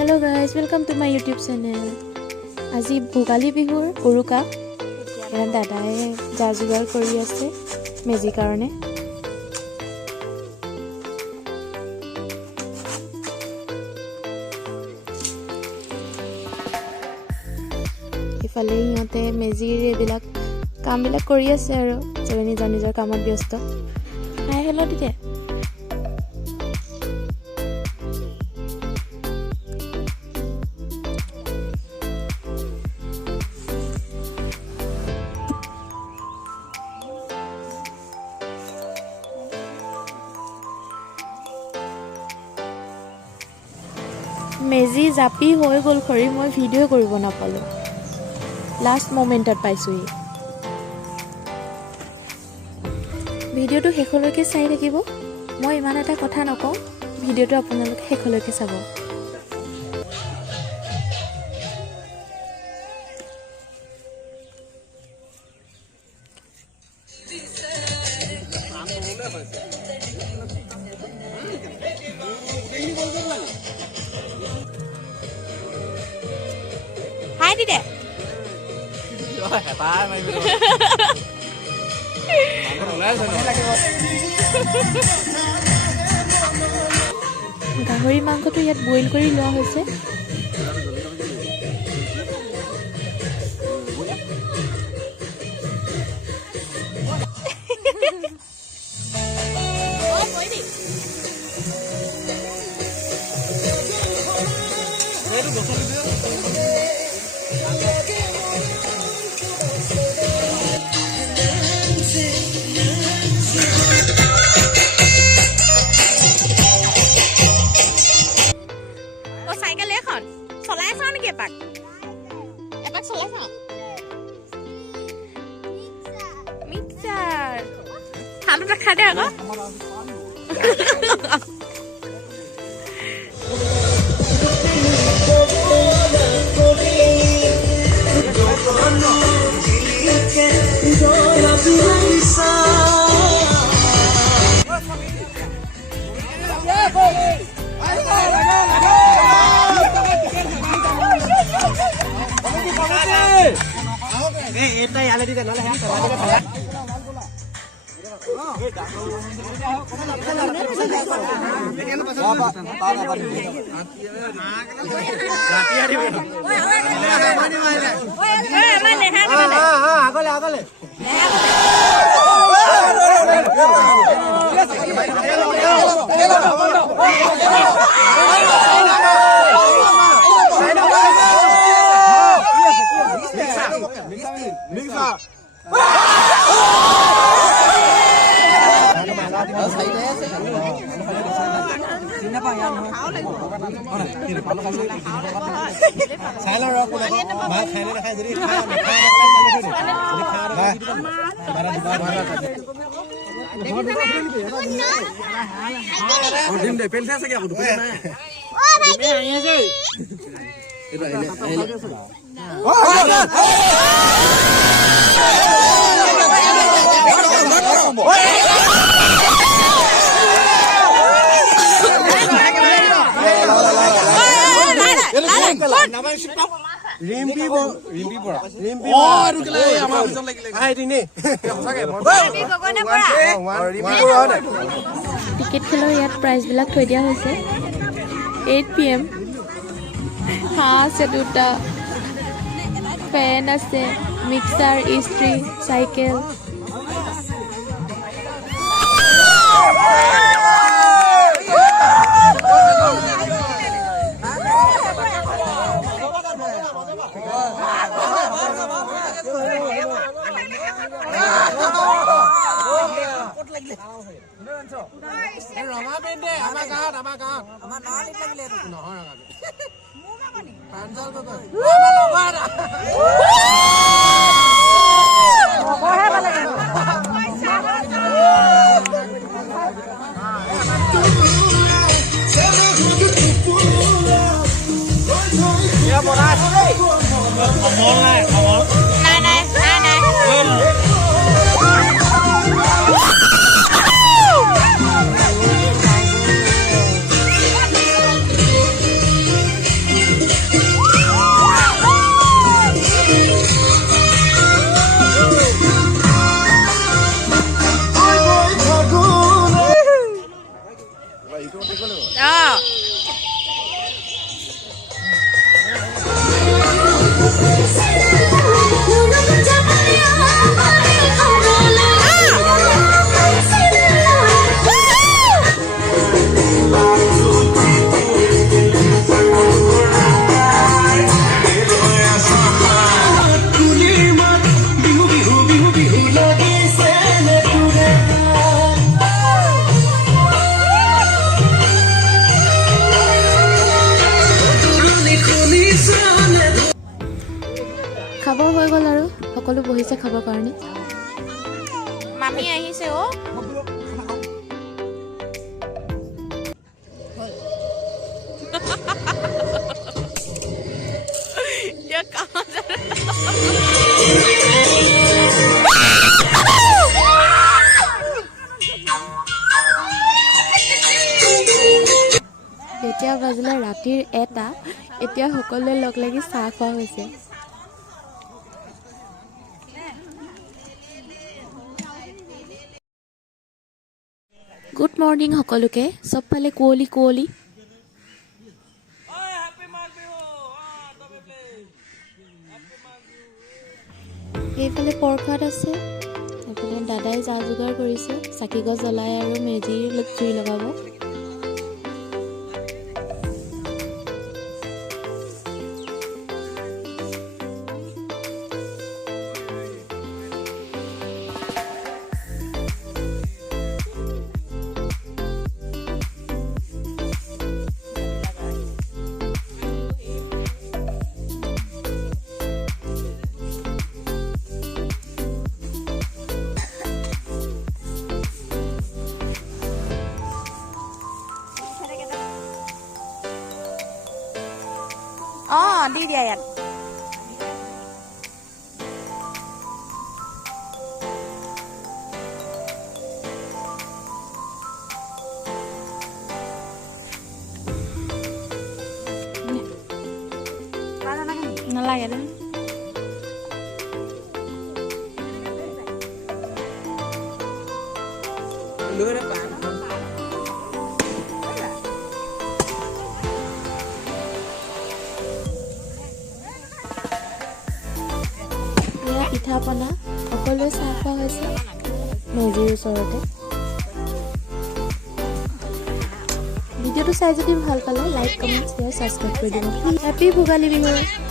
Hello guys, welcome to my YouTube channel. আজি ভোগালী বিহুৰ উৰুকা দাদাই যা যোগাৰ কৰি আছে মেজি কাৰণে। ইফালে ইহঁতে মেজিৰ এইবিলাক কামবিলাক কৰি আছে আৰু চবে নিজৰ নিজৰ কামত ব্যস্ত। হাই হেল্ল' দিদে। মেজি জাপি হৈ গ'ল খৰি মই ভিডিঅ' কৰিব নাপালোঁ লাষ্ট মোমেণ্টত পাইছোঁহি ভিডিঅ'টো শেষলৈকে চাই থাকিব মই ইমান এটা কথা নকওঁ ভিডিঅ'টো আপোনালোকে শেষলৈকে চাব Hi Dide. গাহৰি মাংসটো ইয়াত বইল কৰি লোৱা হৈছে Mixer. Halu rakha de aga. Eta ya le di nala ya. Ticket খেলৰ ইয়াত প্ৰাইজবিলাক থৈ দিয়া হৈছে 8 PM হাঁহ আছে দুটা ফেন আছে মিক্সাৰ ইষ্ট্ৰি চাইকেল খাবৰ হৈ গ'ল আৰু সকলো বহিছে খাবৰ কাৰণে। মামী আহিছে অ'। ये कहाँ जा এতিয়া বাজিলে ৰাতিৰ 1টা। এতিয়া সকলোৱে লগ লাগি চাহ খোৱা হৈছে। গুড মৰ্ণিং সকলোকে। চবফালে কুঁৱলী কুঁৱলী। এইফালে প্ৰসাদ আছে, এইফালে দাদাই যা যোগাৰ কৰিছে, চাকি গছ জ্বলাই আৰু মেজিৰ জুই লগাব। di dia ya. Naলাগে deh. পিঠা পনা সকলোৱে চাহ খোৱা হৈছে মেজিৰ ওচৰতে। ভিডিঅ'টো চাই যদি ভাল পালে লাইক, কমেণ্ট, শ্বেয়াৰ, ছাবস্ক্ৰাইব কৰি দিব। হেপী ভোগালী বিহু।